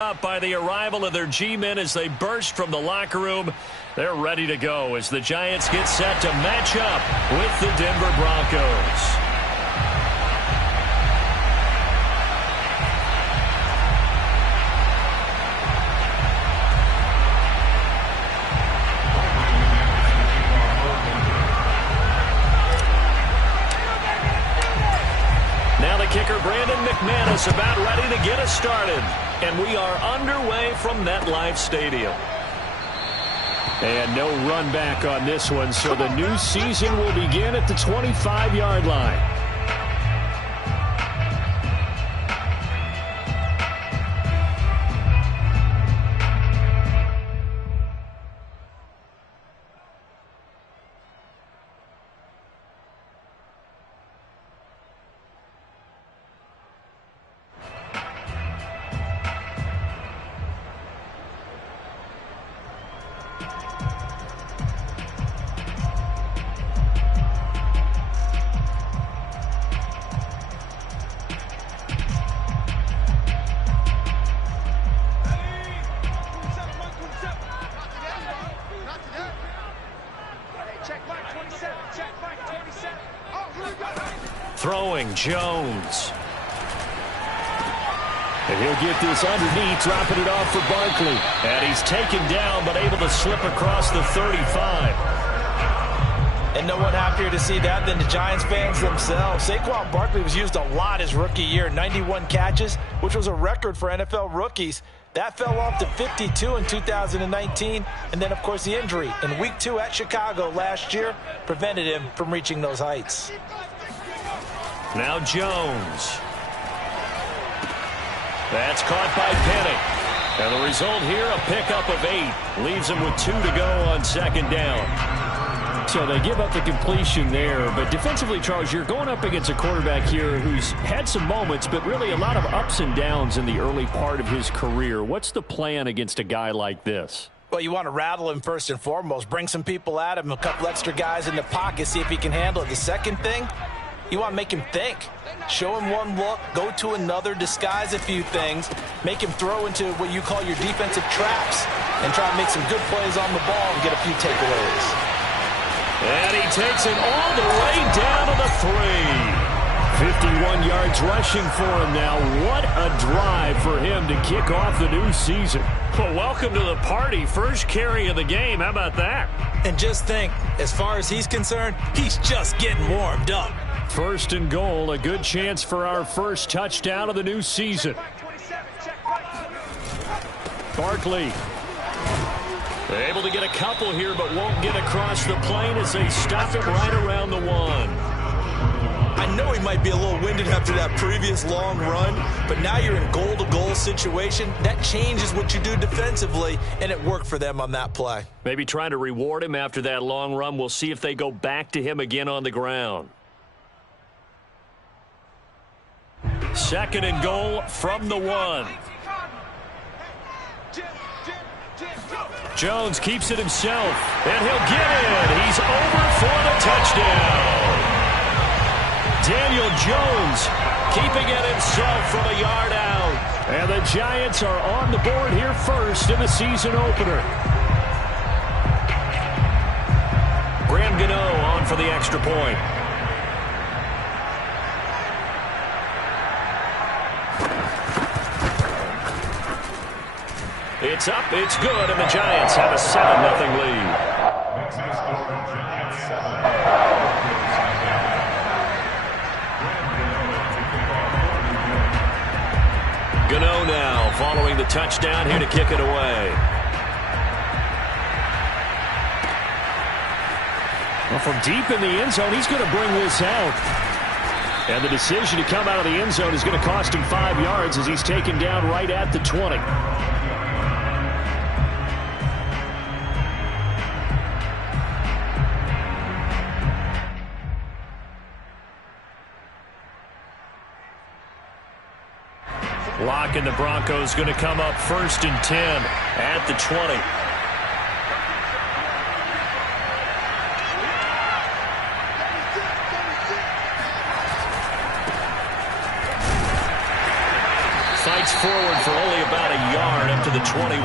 Up by the arrival of their G-men as they burst from the locker room. They're ready to go as the Giants get set to match up with the Denver Broncos. Now the kicker, Brandon McManus, about ready to get us started. And we are underway from MetLife Stadium. And no run back on this one, so the new season will begin at the 25-yard line. Throwing Jones. And he'll get this underneath, dropping it off for Barkley. And he's taken down, but able to slip across the 35. And no one happier to see that than the Giants fans themselves. Saquon Barkley was used a lot his rookie year, 91 catches, which was a record for NFL rookies. That fell off to 52 in 2019. And then, of course, the injury in Week 2 at Chicago last year prevented him from reaching those heights. Now Jones. That's caught by Penny. And the result here, a pickup of 8. Leaves him with 2 to go on second down. So they give up the completion there. But defensively, Charles, you're going up against a quarterback here who's had some moments, but really a lot of ups and downs in the early part of his career. What's the plan against a guy like this? Well, you want to rattle him first and foremost. Bring some people at him, a couple extra guys in the pocket, see if he can handle it. The second thing, you want to make him think. Show him one look, go to another, disguise a few things, make him throw into what you call your defensive traps, and try to make some good plays on the ball and get a few takeaways. And he takes it all the way down to the 3. 51 yards rushing for him now. What a drive for him to kick off the new season. Well, welcome to the party. First carry of the game. How about that? And just think, as far as he's concerned, he's just getting warmed up. First and goal, a good chance for our first touchdown of the new season. Barkley. Able to get a couple here, but won't get across the plane as they stop it right around the 1. I know he might be a little winded after that previous long run, but now you're in goal-to-goal situation. That changes what you do defensively, and it worked for them on that play. Maybe trying to reward him after that long run. We'll see if they go back to him again on the ground. Second and goal from the 1. Jones keeps it himself, and he'll get it. He's over for the touchdown. Daniel Jones keeping it himself from a yard out. And the Giants are on the board here first in the season opener. Graham Gano on for the extra point. It's up, it's good, and the Giants have a 7-0 lead. Gano now following the touchdown here to kick it away. Well, from deep in the end zone, he's going to bring this out. And the decision to come out of the end zone is going to cost him 5 yards as he's taken down right at the 20. Lock and the Broncos going to come up first and 10 at the 20. Fights forward for only about a yard the 21.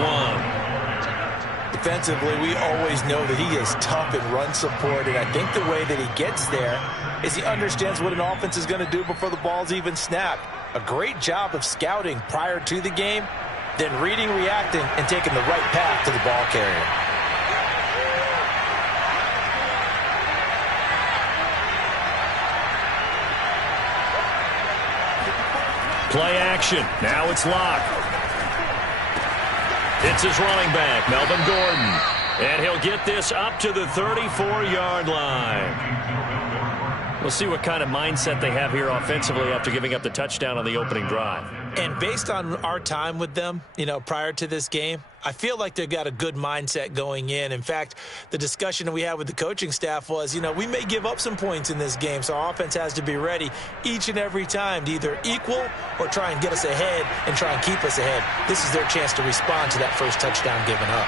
Defensively, we always know that he is tough in run support, and I think the way that he gets there is he understands what an offense is going to do before the ball's even snapped. A great job of scouting prior to the game, then reading, reacting, and taking the right path to the ball carrier. Play action. Now it's Locke. It's his running back, Melvin Gordon. And he'll get this up to the 34-yard line. We'll see what kind of mindset they have here offensively after giving up the touchdown on the opening drive. And based on our time with them, prior to this game, I feel like they've got a good mindset going in. In fact, the discussion that we had with the coaching staff was, we may give up some points in this game, so our offense has to be ready each and every time to either equal or try and get us ahead and try and keep us ahead. This is their chance to respond to that first touchdown given up.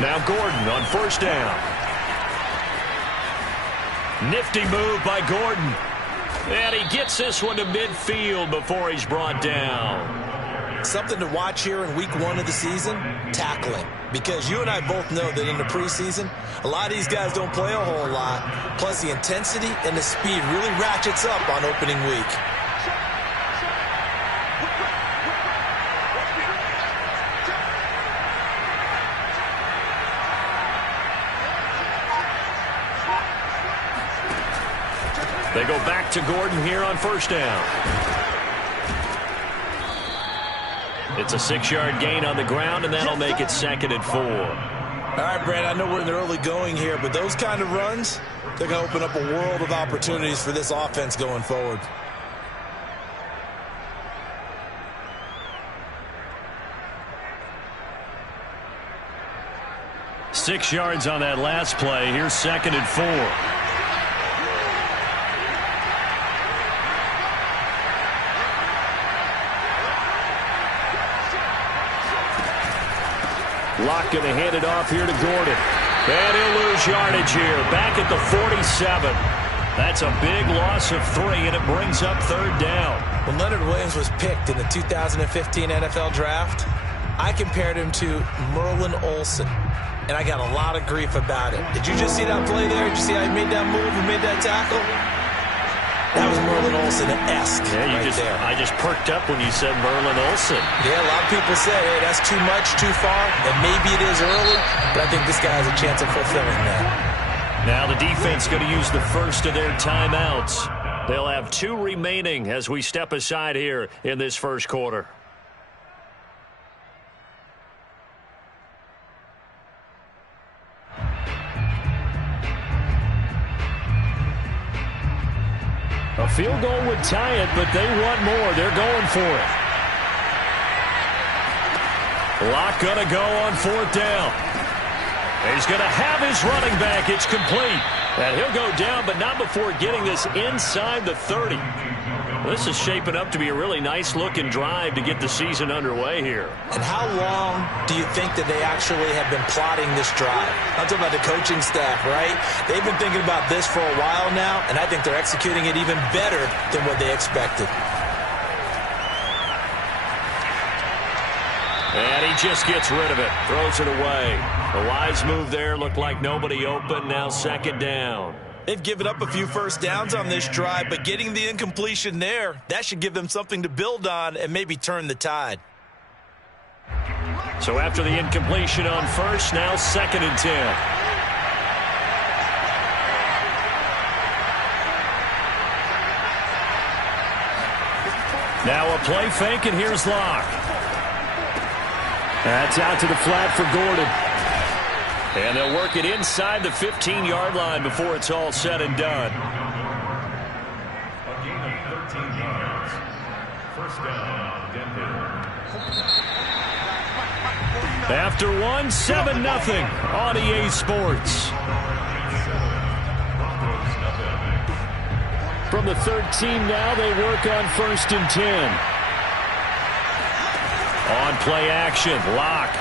Now Gordon on first down. Nifty move by Gordon. And he gets this one to midfield before he's brought down. Something to watch here in week 1 of the season, tackling. Because you and I both know that in the preseason, a lot of these guys don't play a whole lot. Plus the intensity and the speed really ratchets up on opening week. They go back to Gordon here on first down. It's a 6-yard gain on the ground, and that'll make it 2nd and 4. All right, Brad, I know we're in the early going here, but those kind of runs, they're going to open up a world of opportunities for this offense going forward. Six yards on that last play. Here's 2nd and 4. Locke going to hand it off here to Gordon. And he'll lose yardage here. Back at the 47. That's a big loss of 3, and it brings up 3rd down. When Leonard Williams was picked in the 2015 NFL Draft, I compared him to Merlin Olsen, and I got a lot of grief about it. Did you just see that play there? Did you see how he made that move and made that tackle? That was Merlin Olsen-esque there. I just perked up when you said Merlin Olsen. Yeah, a lot of people say, hey, that's too much, too far, and maybe it is early, but I think this guy has a chance of fulfilling that. Now the defense going to use the first of their timeouts. They'll have 2 remaining as we step aside here in this first quarter. A field goal would tie it, but they want more. They're going for it. Locke going to go on 4th down. He's going to have his running back. It's complete. And he'll go down, but not before getting this inside the 30. This is shaping up to be a really nice-looking drive to get the season underway here. And how long do you think that they actually have been plotting this drive? I'm talking about the coaching staff, right? They've been thinking about this for a while now, and I think they're executing it even better than what they expected. And he just gets rid of it, throws it away. A wise move there, looked like nobody open, now 2nd down. They've given up a few first downs on this drive, but getting the incompletion there, that should give them something to build on and maybe turn the tide. So after the incompletion on first, now 2nd and 10. Now a play fake, and here's Locke. That's out to the flat for Gordon. And they'll work it inside the 15-yard line before it's all said and done. A gain of 13 yards. First down, Denver. After 1, 7-0 on EA Sports. From the 13 now, they work on 1st and 10. On play action, Locke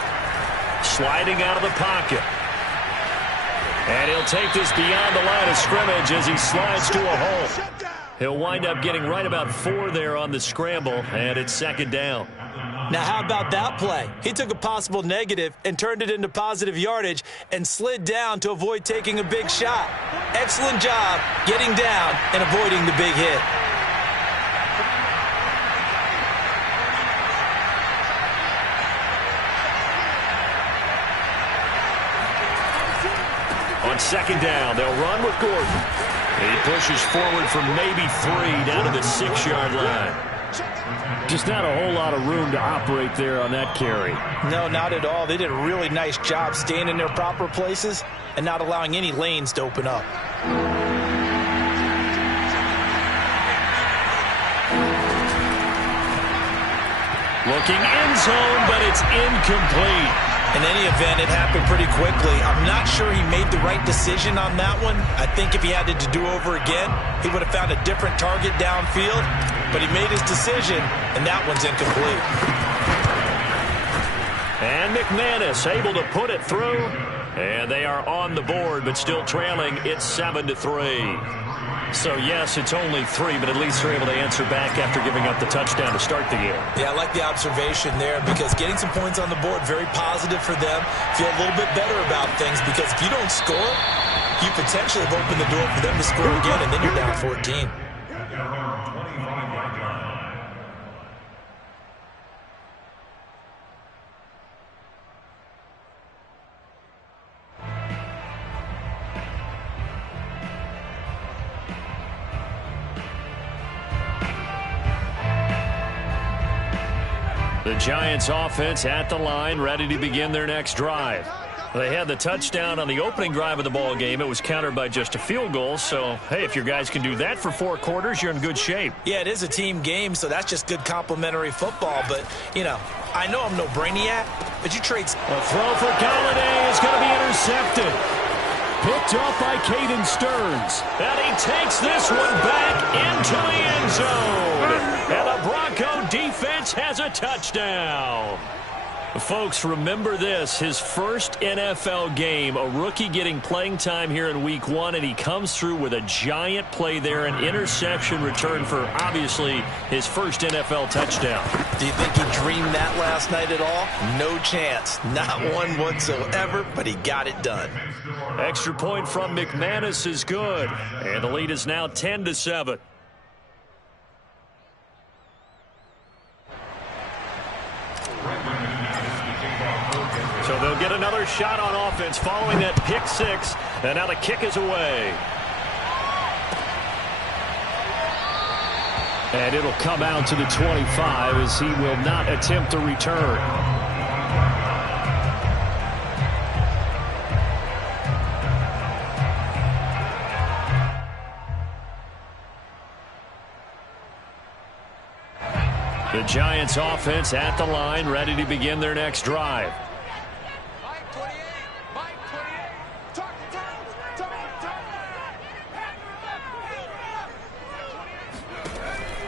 sliding out of the pocket. And he'll take this beyond the line of scrimmage as he slides to a hole. He'll wind up getting right about 4 there on the scramble, and it's 2nd down. Now, how about that play? He took a possible negative and turned it into positive yardage and slid down to avoid taking a big shot. Excellent job getting down and avoiding the big hit. On 2nd down, they'll run with Gordon. He pushes forward for maybe 3 down to the 6-yard line. Just not a whole lot of room to operate there on that carry. No, not at all. They did a really nice job staying in their proper places and not allowing any lanes to open up. Looking end zone, but it's incomplete. In any event, it happened pretty quickly. I'm not sure he made the right decision on that one. I think if he had it to do over again, he would have found a different target downfield. But he made his decision, and that one's incomplete. And McManus able to put it through. And they are on the board, but still trailing. It's 7-3. So, yes, it's only 3, but at least they're able to answer back after giving up the touchdown to start the game. Yeah, I like the observation there because getting some points on the board, very positive for them. Feel a little bit better about things because if you don't score, you potentially have opened the door for them to score again, and then you're down 14. The Giants offense at the line, ready to begin their next drive. They had the touchdown on the opening drive of the ball game. It was countered by just a field goal. So, hey, if your guys can do that for 4 quarters, you're in good shape. Yeah, it is a team game, so that's just good complimentary football. But, you know, I know I'm no brainiac, but you trade. A throw for Golladay is going to be intercepted. Picked off by Caden Stearns. And he takes this one back into the end zone. And the Bronco defense has a touchdown. Folks, remember this, his first NFL game, a rookie getting playing time here in week 1, and he comes through with a giant play there, an interception return for, obviously, his first NFL touchdown. Do you think he dreamed that last night at all? No chance. Not one whatsoever, but he got it done. Extra point from McManus is good, and the lead is now 10-7. So they'll get another shot on offense following that pick 6. And now the kick is away. And it'll come out to the 25 as he will not attempt a return. The Giants offense at the line, ready to begin their next drive.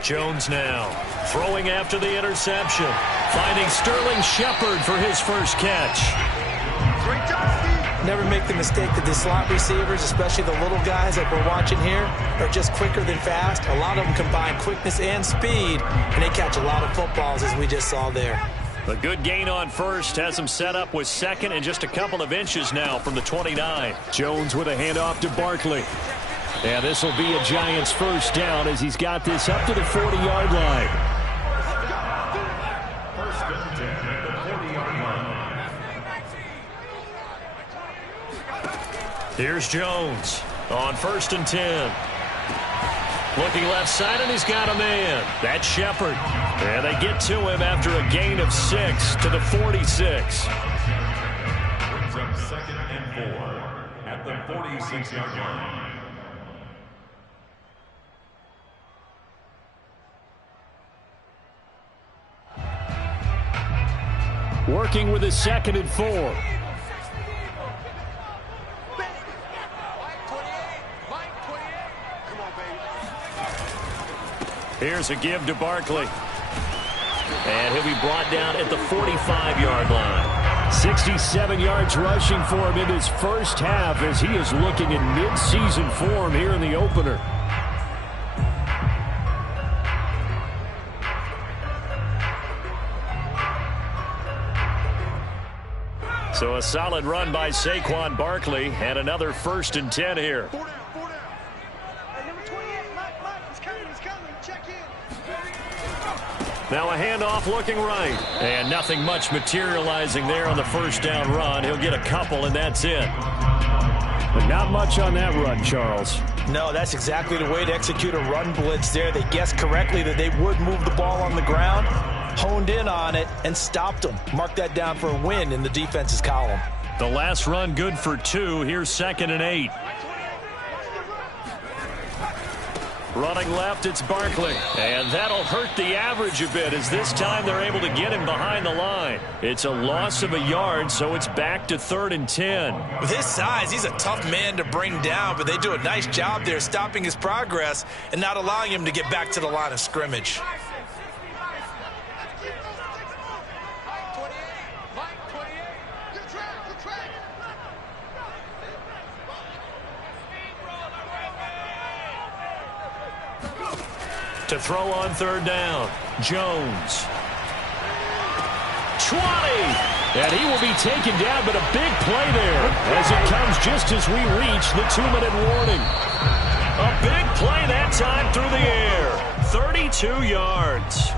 Jones now throwing after the interception, finding Sterling Shepard for his first catch. Never make the mistake that the slot receivers, especially the little guys like we're watching here, are just quicker than fast. A lot of them combine quickness and speed, and they catch a lot of footballs as we just saw there. A good gain on first has him set up with second and just a couple of inches now from the 29. Jones with a handoff to Barkley. And this will be a Giants first down as he's got this up to the 40-yard line. First and 10 at the 40-yard line. Here's Jones on 1st and 10. Looking left side, and he's got a man. That's Shepard. And they get to him after a gain of 6 to the 46. Brings up 2nd and 4 at the 46-yard line. Working with his 2nd and 4. Here's a give to Barkley. And he'll be brought down at the 45-yard line. 67 yards rushing for him in his first half as he is looking in mid-season form here in the opener. So a solid run by Saquon Barkley and another 1st and 10 here. Now a handoff looking right. And nothing much materializing there on the first down run. He'll get a couple, and that's it. But not much on that run, Charles. No, that's exactly the way to execute a run blitz there. They guessed correctly that they would move the ball on the ground, honed in on it, and stopped them. Mark that down for a win in the defense's column. The last run good for 2. Here's 2nd and 8. Running left, it's Barkley. And that'll hurt the average a bit as this time they're able to get him behind the line. It's a loss of a yard, so it's back to 3rd and 10. With his size, he's a tough man to bring down, but they do a nice job there stopping his progress and not allowing him to get back to the line of scrimmage. To throw on 3rd down, Jones. 20! And he will be taken down, but a big play there as it comes just as we reach the 2-minute warning. A big play that time through the air. 32 yards.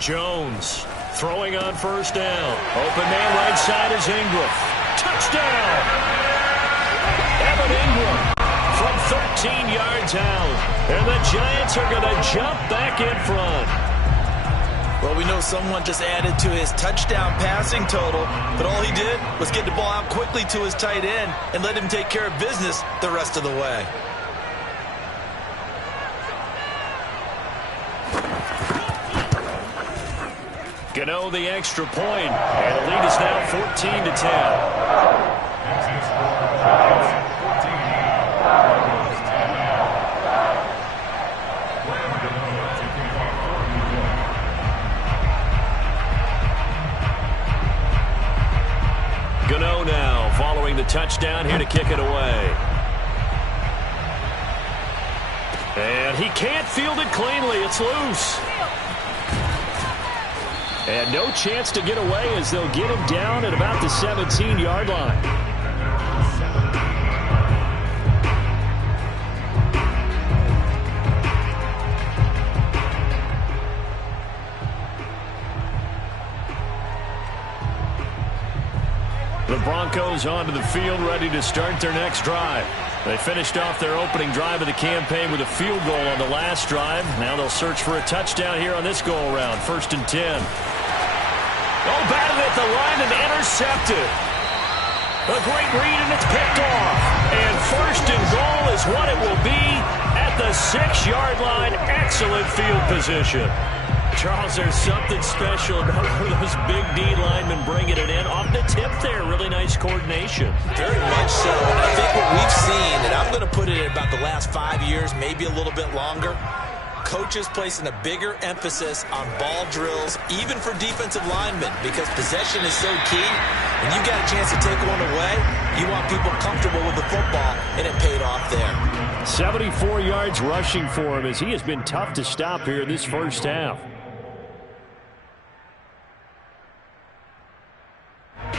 Jones throwing on 1st down. Open man right side is Ingram. Touchdown! Evan Ingram from 13 yards out. And the Giants are going to jump back in front. Well, we know someone just added to his touchdown passing total, but all he did was get the ball out quickly to his tight end and let him take care of business the rest of the way. Gano the extra point, and the lead is now 14 to 10. Gano now following the touchdown here to kick it away. And he can't field it cleanly. It's loose. And no chance to get away as they'll get him down at about the 17-yard line. The Broncos onto the field, ready to start their next drive. They finished off their opening drive of the campaign with a field goal on the last drive. Now they'll search for a touchdown here on this go-around. 1st and 10. Oh, batted at the line and intercepted. A great read, and it's picked off. And 1st and goal is what it will be at the 6-yard line. Excellent field position. Charles, there's something special about those big D linemen bringing it in. Off the tip there, really nice coordination. Very much so. And I think what we've seen, and I'm going to put it in about the last 5 years, maybe a little bit longer, coaches placing a bigger emphasis on ball drills, even for defensive linemen, because possession is so key. When you got a chance to take one away, you want people comfortable with the football, and it paid off there. 74 yards rushing for him as he has been tough to stop here in this first half.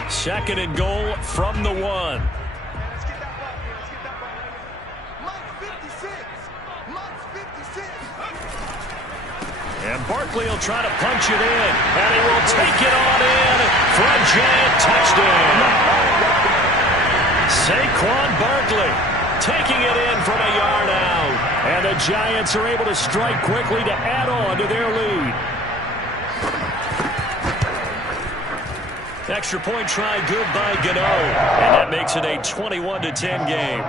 2nd and goal from the 1. And Barkley will try to punch it in, and he will take it on in for a giant touchdown. Saquon Barkley taking it in from a yard out, and the Giants are able to strike quickly to add on to their lead. Extra point try good by Gano, and that makes it a 21-10 game.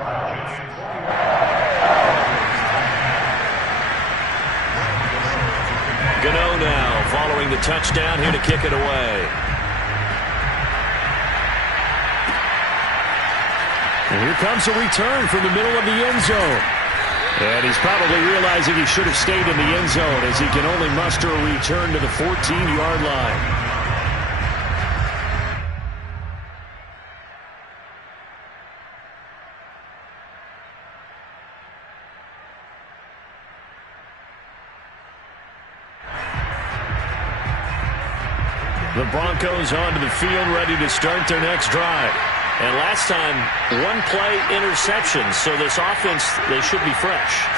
Gano now following the touchdown here to kick it away. And here comes a return from the middle of the end zone. And he's probably realizing he should have stayed in the end zone as he can only muster a return to the 14-yard line. The Broncos onto the field, ready to start their next drive. And last time, one-play interception, so this offense, they should be fresh.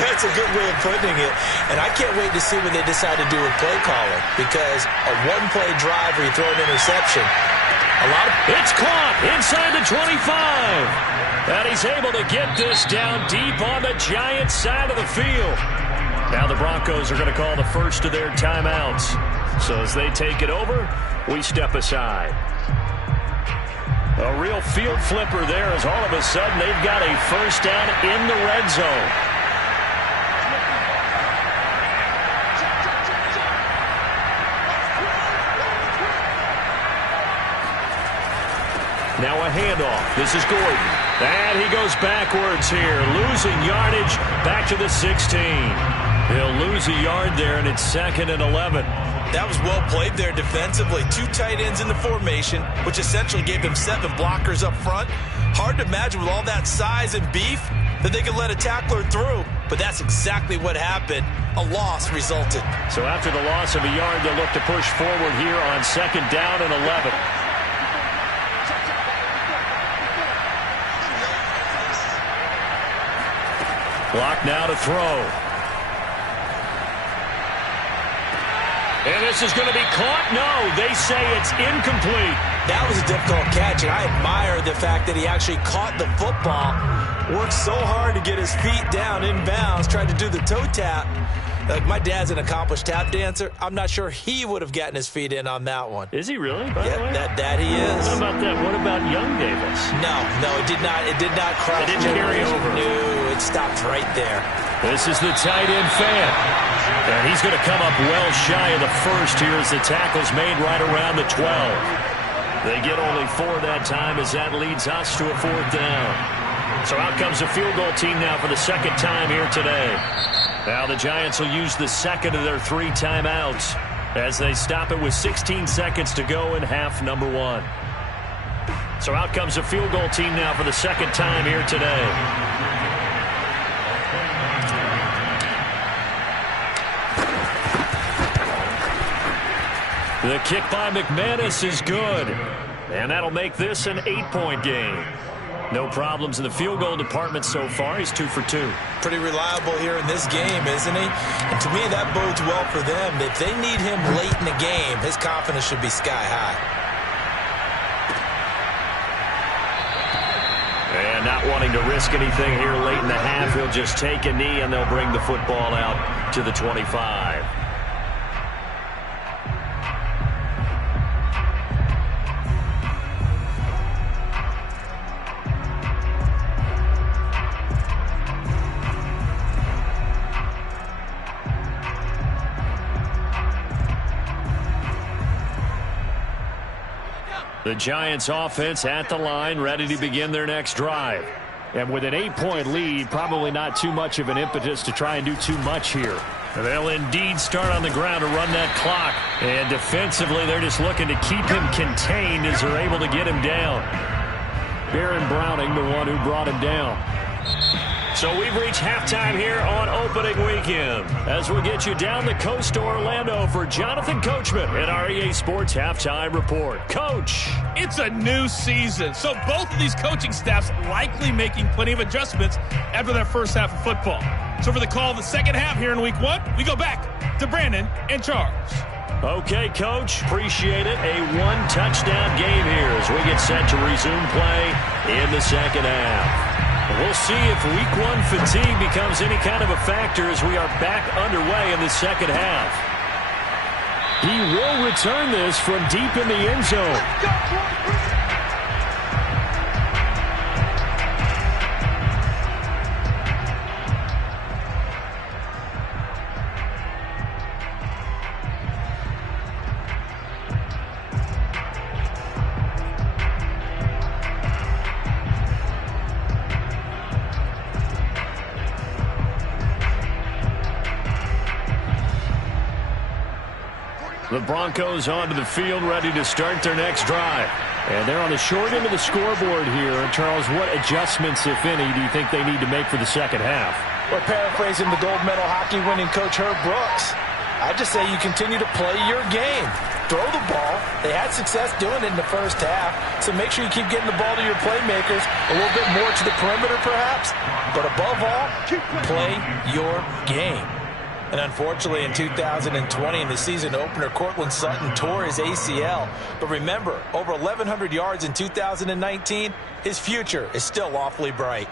That's a good way of putting it. And I can't wait to see what they decide to do with play calling, because a one-play drive where you throw an interception, It's caught inside the 25. And he's able to get this down deep on the Giants' side of the field. Now the Broncos are going to call the first of their timeouts. So as they take it over, we step aside. A real field flipper there as all of a sudden they've got a first down in the red zone. Now a handoff. This is Gordon. And he goes backwards here, losing yardage back to the 16. He'll lose a yard there, and it's 2nd and 11. That was well played there defensively. 2 tight ends in the formation, which essentially gave them 7 blockers up front. Hard to imagine with all that size and beef that they could let a tackler through. But that's exactly what happened. A loss resulted. So after the loss of a yard, they'll look to push forward here on 2nd down and 11. Clock now to throw. And this is going to be caught? No, they say it's incomplete. That was a difficult catch, and I admire the fact that he actually caught the football. Worked so hard to get his feet down inbounds, tried to do the toe tap. Like, my dad's an accomplished tap dancer. I'm not sure he would have gotten his feet in on that one. Is he really? By the way? That he is. What about that? What about young Davis? No, it did not. It did not cross. It didn't carry over. No, it stopped right there. This is the tight end fan. And he's going to come up well shy of the first here as the tackle's made right around the 12. They get only 4 that time as that leads us to a 4th down. So out comes the field goal team now for the 2nd time here today. Now the Giants will use the 2nd of their 3 timeouts as they stop it with 16 seconds to go in half number 1. So out comes the field goal team now for the 2nd time here today. The kick by McManus is good. And that'll make this an 8-point game. No problems in the field goal department so far. He's 2 for 2. Pretty reliable here in this game, isn't he? And to me, that bodes well for them. If they need him late in the game, his confidence should be sky high. And not wanting to risk anything here late in the half, he'll just take a knee and they'll bring the football out to the 25. The Giants offense at the line, ready to begin their next drive. And with an 8-point lead, probably not too much of an impetus to try and do too much here. They'll indeed start on the ground to run that clock. And defensively, they're just looking to keep him contained as they're able to get him down. Baron Browning, the one who brought him down. So we've reached halftime here on opening weekend as we get you down the coast to Orlando for Jonathan Coachman at our EA Sports Halftime Report. Coach. It's a new season, so both of these coaching staffs likely making plenty of adjustments after that first half of football. So for the call of the second half here in week 1, we go back to Brandon and Charles. Okay, Coach. Appreciate it. A 1-touchdown game here as we get set to resume play in the second half. We'll see if week 1 fatigue becomes any kind of a factor as we are back underway in the second half. He will return this from deep in the end zone. The Broncos onto the field, ready to start their next drive. And they're on the short end of the scoreboard here. Charles, what adjustments, if any, do you think they need to make for the second half? Well, paraphrasing the gold medal hockey winning coach Herb Brooks, I just say you continue to play your game. Throw the ball. They had success doing it in the first half, so make sure you keep getting the ball to your playmakers, a little bit more to the perimeter perhaps, but above all, play your game. And unfortunately, in 2020, in the season opener, Cortland Sutton tore his ACL. But remember, over 1,100 yards in 2019, his future is still awfully bright.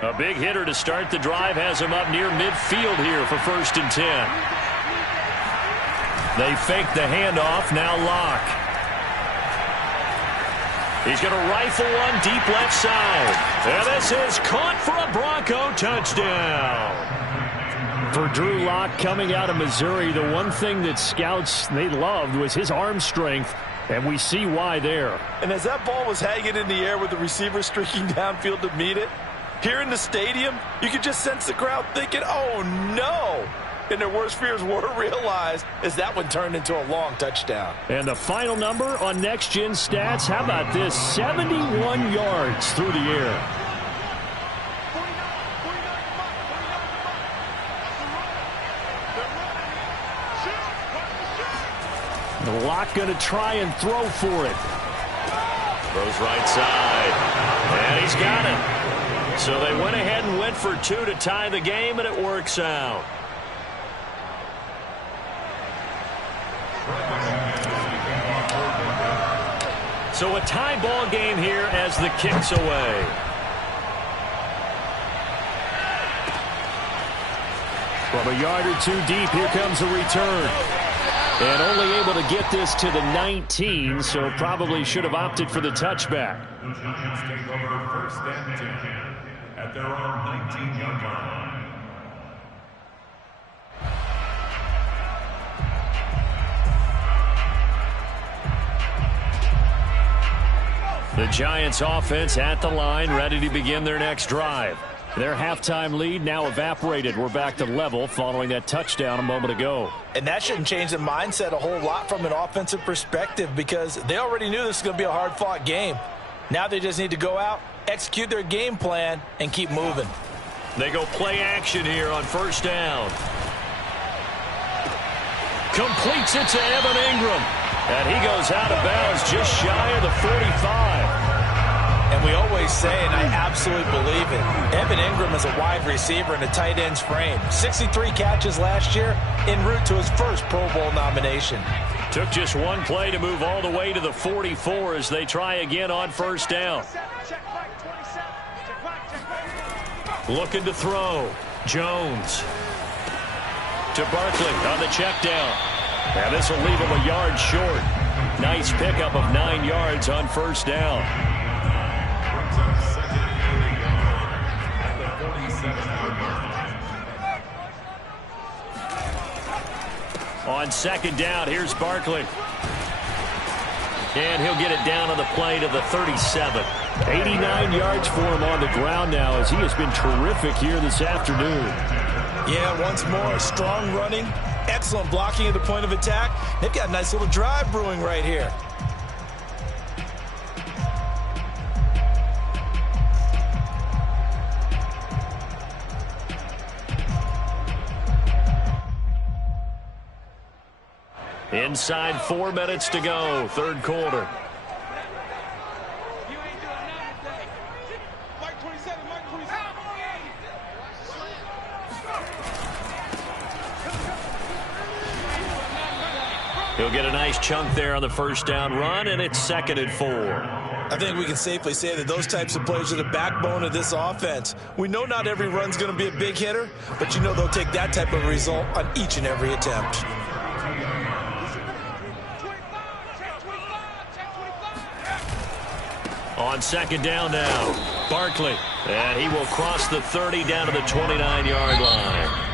A big hitter to start the drive has him up near midfield here for 1st and 10. They fake the handoff, now Locke. He's going to rifle one deep left side. And this is caught for a Bronco touchdown. For Drew Locke coming out of Missouri, the one thing that scouts they loved was his arm strength, and we see why there. And as that ball was hanging in the air with the receiver streaking downfield to meet it, here in the stadium, you could just sense the crowd thinking, oh no! And their worst fears were realized as that one turned into a long touchdown. And the final number on Next Gen Stats, how about this? 71 yards through the air. The Locke going to try and throw for it. Throws right side. And he's got it. So they went ahead and went for 2 to tie the game, and it works out. So a tie ball game here as the kick's away. From a yard or two deep, here comes a return. And only able to get this to the 19, so probably should have opted for the touchback. The Giants take over 1st and 10 at their own 19-yard line. The Giants offense at the line, ready to begin their next drive. Their halftime lead now evaporated. We're back to level following that touchdown a moment ago. And that shouldn't change the mindset a whole lot from an offensive perspective because they already knew this was going to be a hard-fought game. Now they just need to go out, execute their game plan, and keep moving. They go play action here on 1st down. Completes it to Evan Ingram. And he goes out of bounds just shy of the 45. And we always say, and I absolutely believe it, Evan Ingram is a wide receiver in a tight end's frame. 63 catches last year, en route to his first Pro Bowl nomination. Took just one play to move all the way to the 44 as they try again on 1st down. Looking to throw. Jones. To Barkley on the check down. And this will leave him a yard short. Nice pickup of 9 yards on 1st down. On 2nd down, here's Barkley. And he'll get it down on the play to the 37. 89 yards for him on the ground now as he has been terrific here this afternoon. Yeah, once more, strong running, excellent blocking at the point of attack. They've got a nice little drive brewing right here. Inside 4 minutes to go, 3rd quarter. He'll get a nice chunk there on the 1st down run, and it's 2nd and 4. I think we can safely say that those types of plays are the backbone of this offense. We know not every run's going to be a big hitter, but you know they'll take that type of result on each and every attempt. On 2nd down now, Barkley. And he will cross the 30 down to the 29-yard line.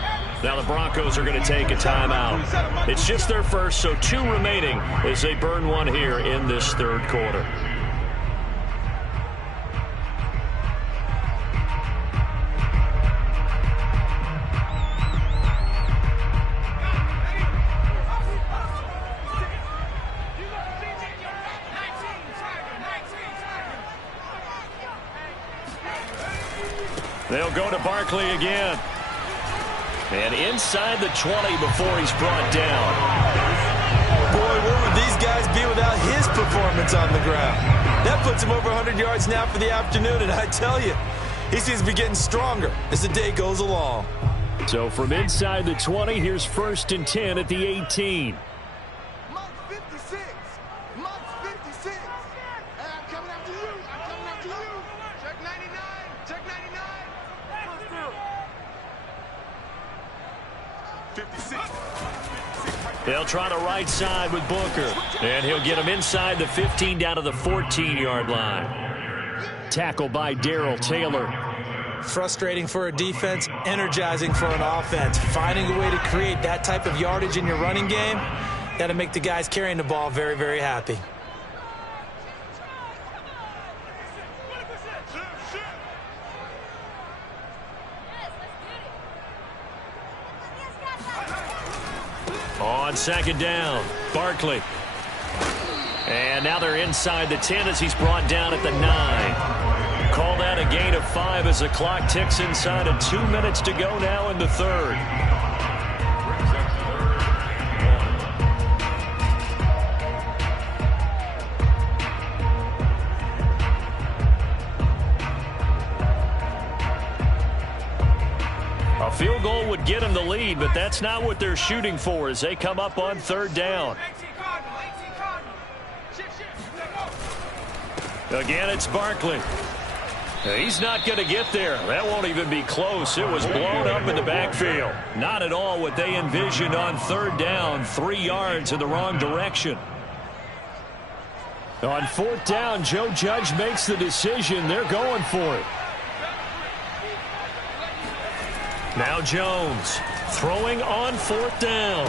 Now the Broncos are going to take a timeout. It's just their first, so 2 remaining as they burn one here in this 3rd quarter. They'll go to Barkley again. And inside the 20 before he's brought down. Boy, where would these guys be without his performance on the ground? That puts him over 100 yards now for the afternoon, and I tell you, he seems to be getting stronger as the day goes along. So from inside the 20, here's 1st and 10 at the 18. Mark 56. Mark 56. I'm coming after you. I'm coming after you. Check 99. Check 99. 56. They'll try to right side with Booker. And he'll get him inside the 15 down to the 14-yard line. Tackle by Darrell Taylor. Frustrating for a defense, energizing for an offense. Finding a way to create that type of yardage in your running game, that'll make the guys carrying the ball very, very happy. On 2nd down, Barkley. And now they're inside the 10 as he's brought down at the 9. Call that a gain of 5 as the clock ticks inside of 2 minutes to go now in the 3rd. A field goal would get them the lead, but that's not what they're shooting for as they come up on 3rd down. Again, it's Barkley. He's not going to get there. That won't even be close. It was blown up in the backfield. Not at all what they envisioned on 3rd down. 3 yards in the wrong direction. On 4th down, Joe Judge makes the decision. They're going for it. Now Jones throwing on 4th down.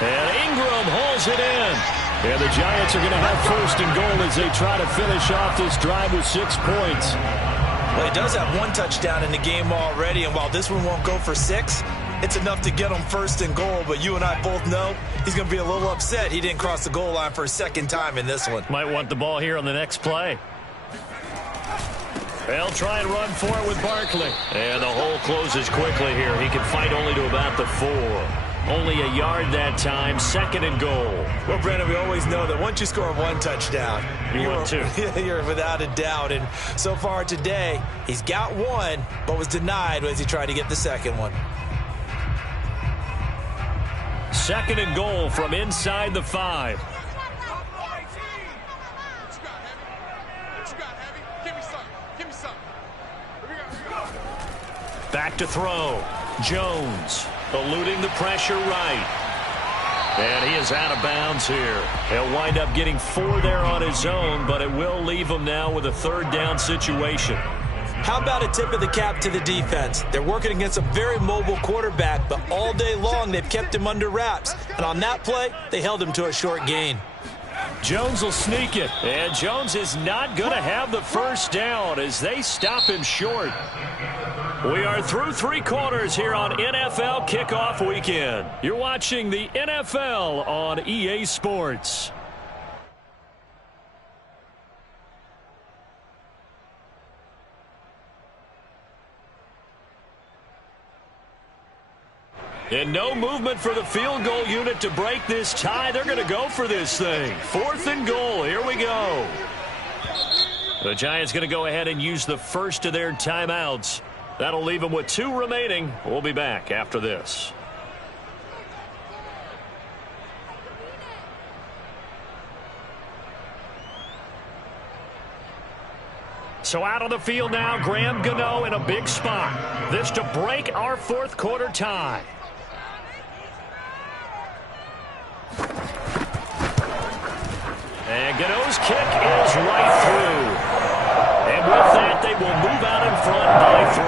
And Ingram hauls it in. And the Giants are going to have 1st and goal as they try to finish off this drive with 6 points. Well, he does have 1 touchdown in the game already, and while this one won't go for 6, it's enough to get him 1st and goal. But you and I both know he's going to be a little upset he didn't cross the goal line for a 2nd time in this one. Might want the ball here on the next play. They'll try and run for it with Barkley. And the hole closes quickly here. He can fight only to about the 4. Only a yard that time, 2nd and goal. Well, Brandon, we always know that once you score 1 touchdown, you're without a doubt. And so far today, he's got 1, but was denied as he tried to get the 2nd one. 2nd and goal from inside the 5. Back to throw. Jones eluding the pressure right. And he is out of bounds here. He'll wind up getting 4 there on his own, but it will leave him now with a 3rd down situation. How about a tip of the cap to the defense? They're working against a very mobile quarterback, but all day long they've kept him under wraps. And on that play, they held him to a short gain. Jones will sneak it. And Jones is not going to have the 1st down as they stop him short. We are through 3 quarters here on NFL Kickoff Weekend. You're watching the NFL on EA Sports. And no movement for the field goal unit to break this tie. They're going to go for this thing. 4th and goal. Here we go. The Giants going to go ahead and use the first of their timeouts. That'll leave them with 2 remaining. We'll be back after this. So out on the field now, Graham Gano in a big spot. This to break our 4th quarter tie. And Gano's kick is right through. And with that, they will move out in front by 3.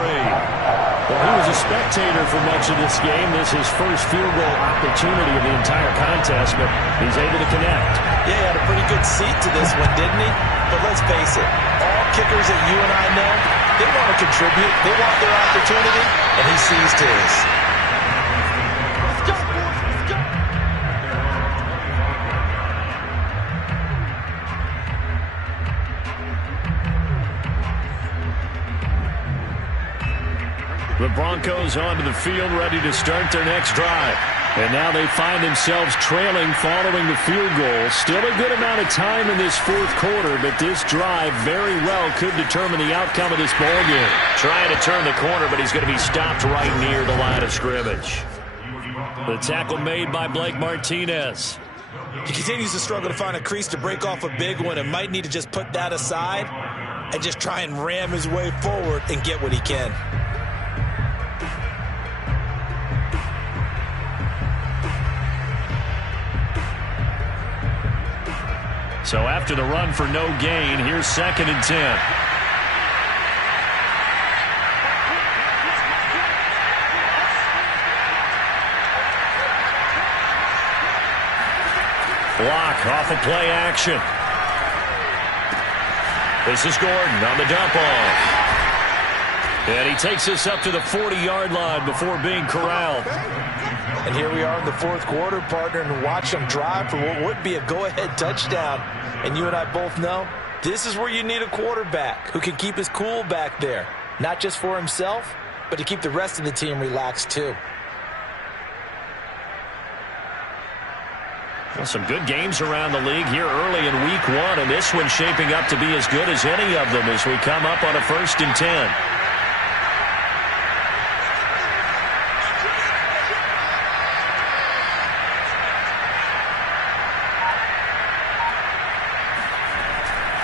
Well, he was a spectator for much of this game. This is his first field goal opportunity of the entire contest, but he's able to connect. Yeah, he had a pretty good seat to this one, didn't he? But let's face it, all kickers that you and I know, they want to contribute. They want their opportunity, and he seized his. The Broncos onto the field, ready to start their next drive. And now they find themselves trailing following the field goal. Still a good amount of time in this fourth quarter, but this drive very well could determine the outcome of this ball game. Trying to turn the corner, but he's going to be stopped right near the line of scrimmage. The tackle made by Blake Martinez. He continues to struggle to find a crease to break off a big one and might need to just put that aside and just try and ram his way forward and get what he can. So after the run for no gain, here's 2nd and 10. Block off of play action. This is Gordon on the dump off. And he takes this up to the 40-yard line before being corralled. And here we are in the fourth quarter, partner, and watch them drive for what would be a go-ahead touchdown. And you and I both know this is where you need a quarterback who can keep his cool back there. Not just for himself, but to keep the rest of the team relaxed too. Well, some good games around the league here early in week 1, and this one's shaping up to be as good as any of them as we come up on a 1st and 10.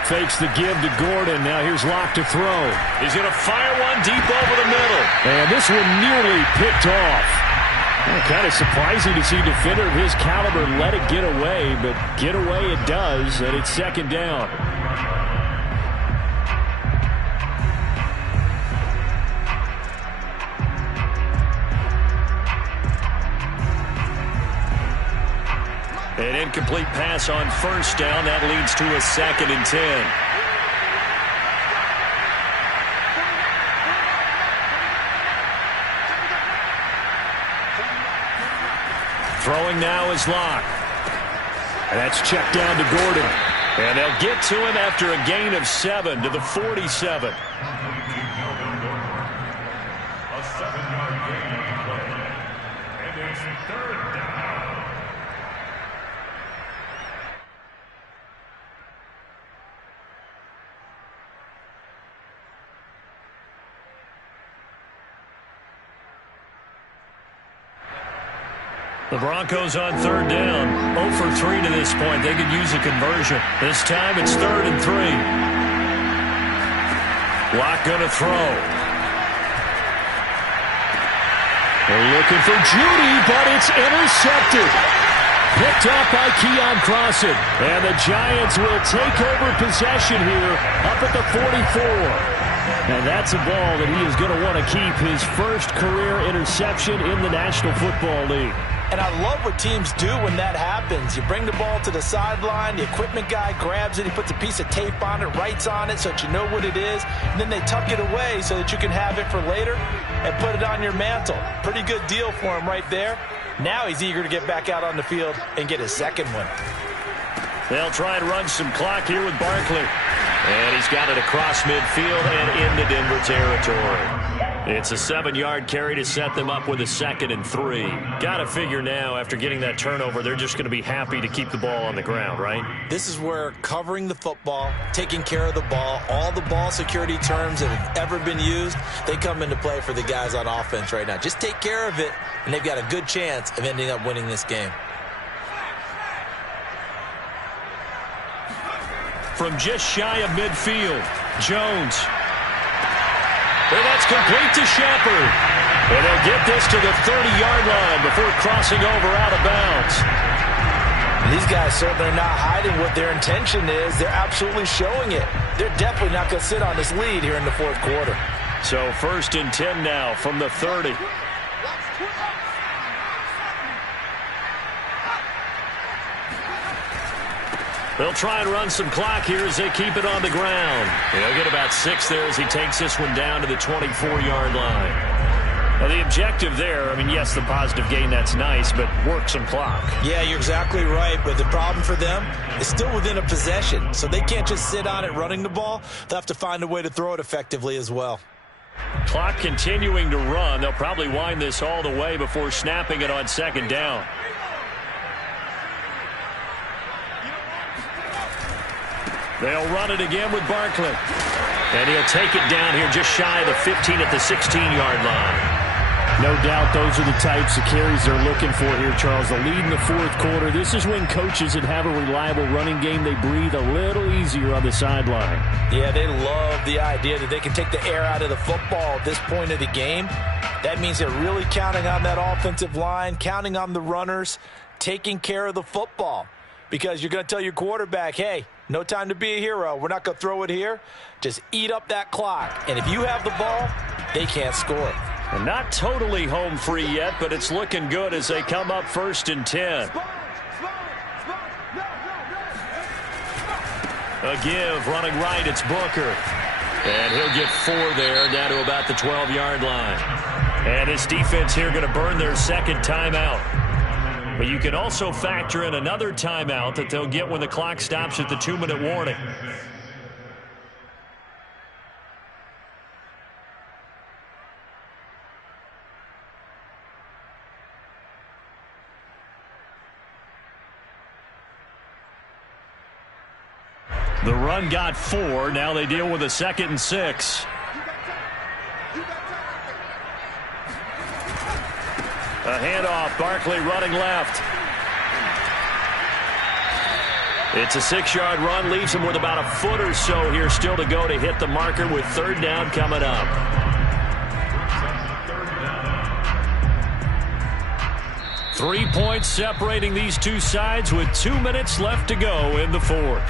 Fakes the give to Gordon. Now here's Locke to throw. He's going to fire one deep over the middle. And this one nearly picked off. Well, kind of surprising to see a defender of his caliber let it get away, but get away it does, and it's 2nd down. An incomplete pass on 1st down. That leads to a 2nd and 10. Throwing now is Locke. And that's checked down to Gordon. And they'll get to him after a gain of 7 to the 47. A 7-yard gain on the play. And it's 3rd down. The Broncos on 3rd down. 0 for 3 to this point. They could use a conversion. This time it's 3rd and 3. Locke going to throw. They're looking for Judy, but it's intercepted. Picked up by Keon Crossen. And the Giants will take over possession here up at the 44. And that's a ball that he is going to want to keep, his first career interception in the National Football League. And I love what teams do when that happens. You bring the ball to the sideline, the equipment guy grabs it, he puts a piece of tape on it, writes on it so that you know what it is, and then they tuck it away so that you can have it for later and put it on your mantle. Pretty good deal for him right there. Now he's eager to get back out on the field and get his 2nd one. They'll try and run some clock here with Barkley. And he's got it across midfield and into Denver territory. It's a 7-yard carry to set them up with a 2nd and 3. Got to figure now, after getting that turnover, they're just going to be happy to keep the ball on the ground, right? This is where covering the football, taking care of the ball, all the ball security terms that have ever been used, they come into play for the guys on offense right now. Just take care of it, and they've got a good chance of ending up winning this game. From just shy of midfield, Jones. And that's complete to Shepard. And they'll get this to the 30-yard line before crossing over out of bounds. These guys certainly are not hiding what their intention is. They're absolutely showing it. They're definitely not going to sit on this lead here in the fourth quarter. So 1st and 10 now from the 30. They'll try and run some clock here as they keep it on the ground. They'll get about 6 there as he takes this one down to the 24-yard line. Now the objective there, I mean, yes, the positive gain, that's nice, but work some clock. Yeah, you're exactly right, but the problem for them is still within a possession, so they can't just sit on it running the ball. They'll have to find a way to throw it effectively as well. Clock continuing to run. They'll probably wind this all the way before snapping it on second down. They'll run it again with Barkley. And he'll take it down here just shy of the 15 at the 16-yard line. No doubt those are the types of carries they're looking for here, Charles. The lead in the fourth quarter. This is when coaches that have a reliable running game, they breathe a little easier on the sideline. Yeah, they love the idea that they can take the air out of the football at this point of the game. That means they're really counting on that offensive line, counting on the runners, taking care of the football. Because you're going to tell your quarterback, hey, no time to be a hero. We're not going to throw it here. Just eat up that clock. And if you have the ball, they can't score. And not totally home free yet, but it's looking good as they come up 1st and 10. A give, running right, it's Booker. And he'll get 4 there, down to about the 12-yard line. And his defense here going to burn their second timeout. But you can also factor in another timeout that they'll get when the clock stops at the 2-minute warning. The run got 4. Now they deal with a 2nd and 6. A handoff. Barkley running left. It's a 6-yard run. Leaves him with about a foot or so here still to go to hit the marker with 3rd down coming up. Three points separating these two sides with 2 minutes left to go in the fourth.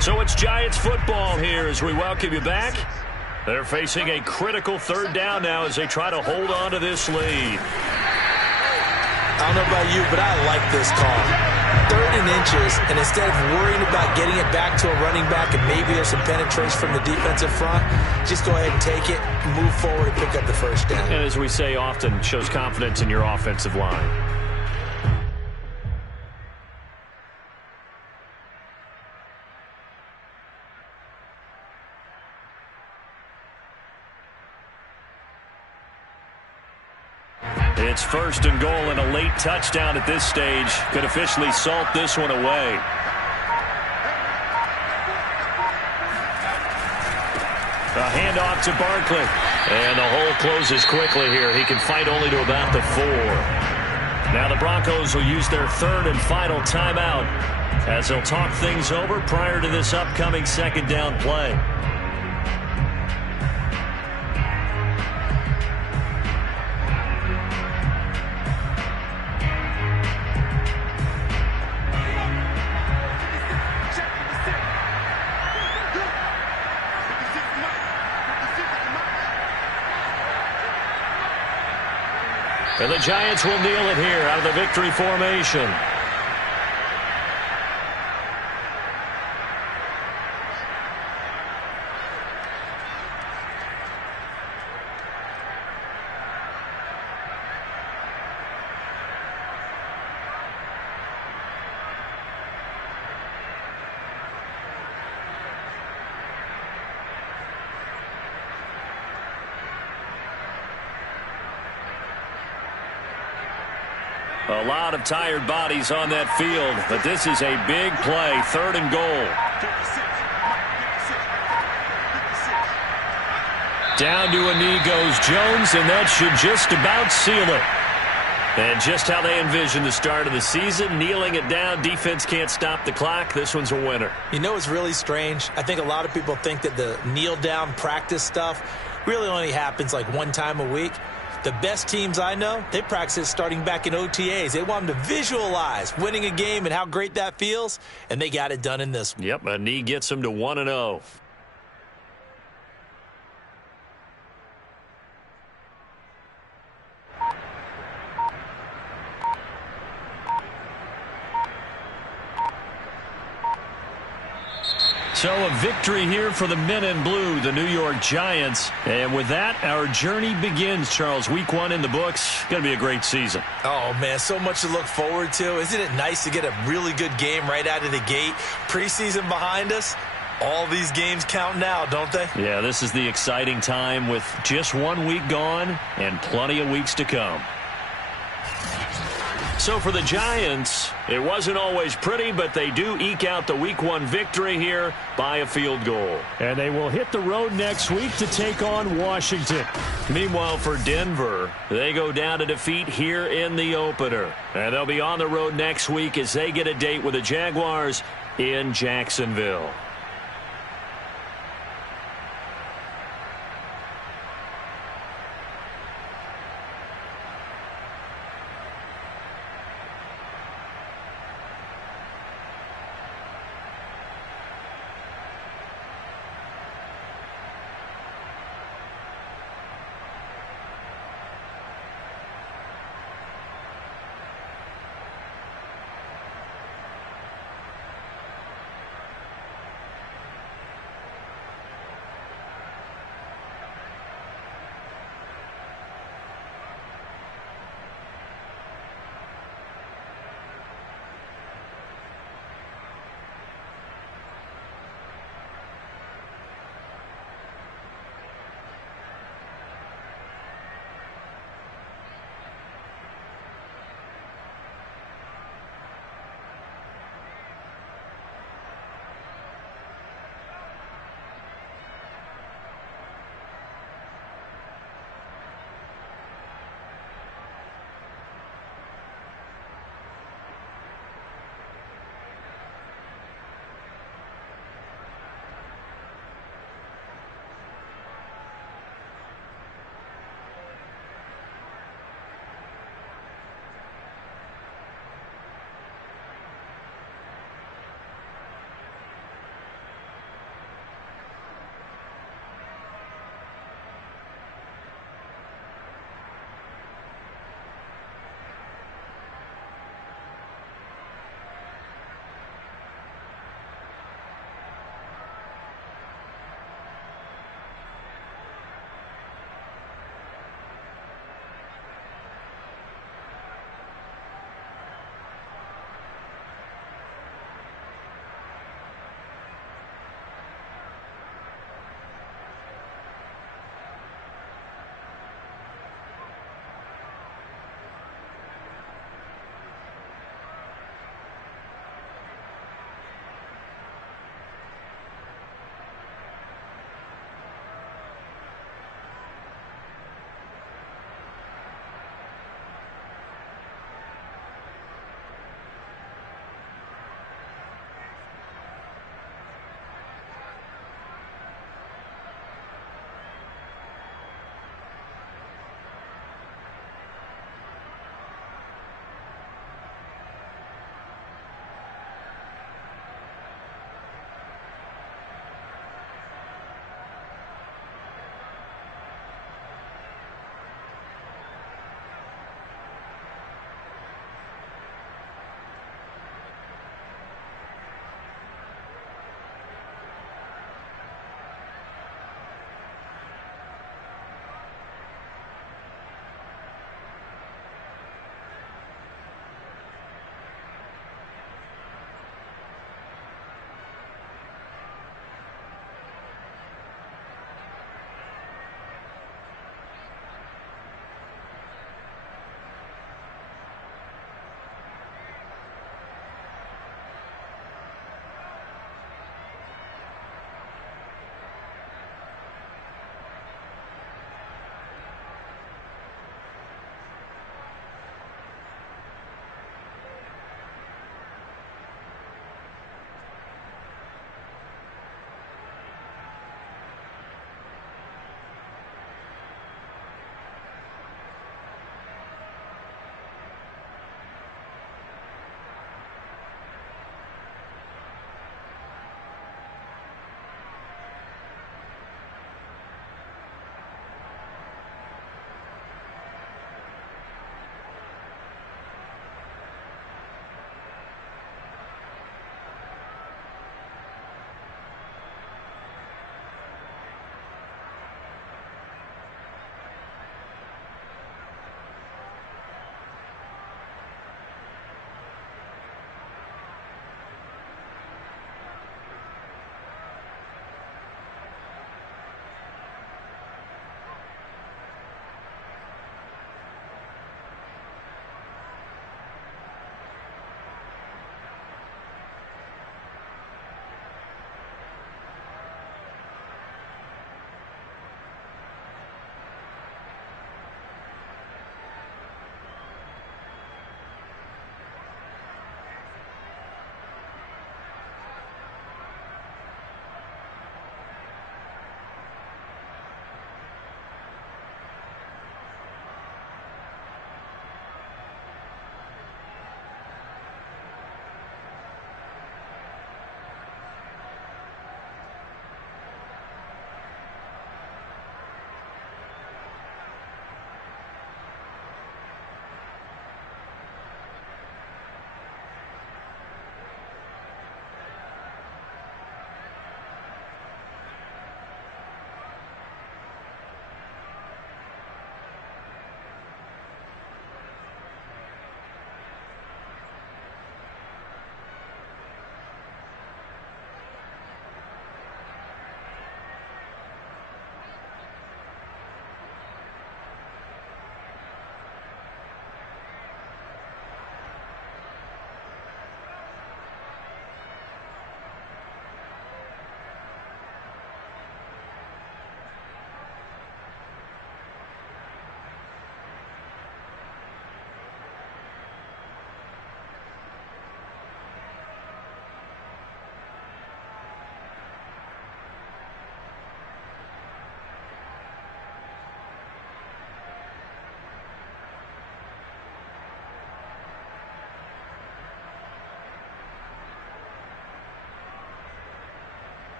So it's Giants football here as we welcome you back. They're facing a critical 3rd down now as they try to hold on to this lead. I don't know about you, but I like this call. 3rd and inches, and instead of worrying about getting it back to a running back and maybe there's some penetration from the defensive front, just go ahead and take it, move forward, and pick up the 1st down. And as we say often, shows confidence in your offensive line. It's 1st and goal and a late touchdown at this stage. Could officially salt this one away. A handoff to Barkley. And the hole closes quickly here. He can fight only to about the 4. Now the Broncos will use their 3rd and final timeout as they'll talk things over prior to this upcoming 2nd down play. And the Giants will kneel it here out of the victory formation. A lot of tired bodies on that field, but this is a big play, 3rd and goal. Down to a knee goes Jones, and that should just about seal it. And just how they envisioned the start of the season, kneeling it down, defense can't stop the clock. This one's a winner. You know what's really strange? I think a lot of people think that the kneel-down practice stuff really only happens like one time a week. The best teams I know, they practice starting back in OTAs. They want them to visualize winning a game and how great that feels, and they got it done in this one. Yep, a knee gets them to 1-0. So a victory here for the men in blue, the New York Giants. And with that, our journey begins, Charles. Week 1 in the books. Going to be a great season. Oh, man, so much to look forward to. Isn't it nice to get a really good game right out of the gate? Preseason behind us. All these games count now, don't they? Yeah, this is the exciting time with just 1 week gone and plenty of weeks to come. So for the Giants, it wasn't always pretty, but they do eke out the Week 1 victory here by a field goal. And they will hit the road next week to take on Washington. Meanwhile, for Denver, they go down to defeat here in the opener. And they'll be on the road next week as they get a date with the Jaguars in Jacksonville.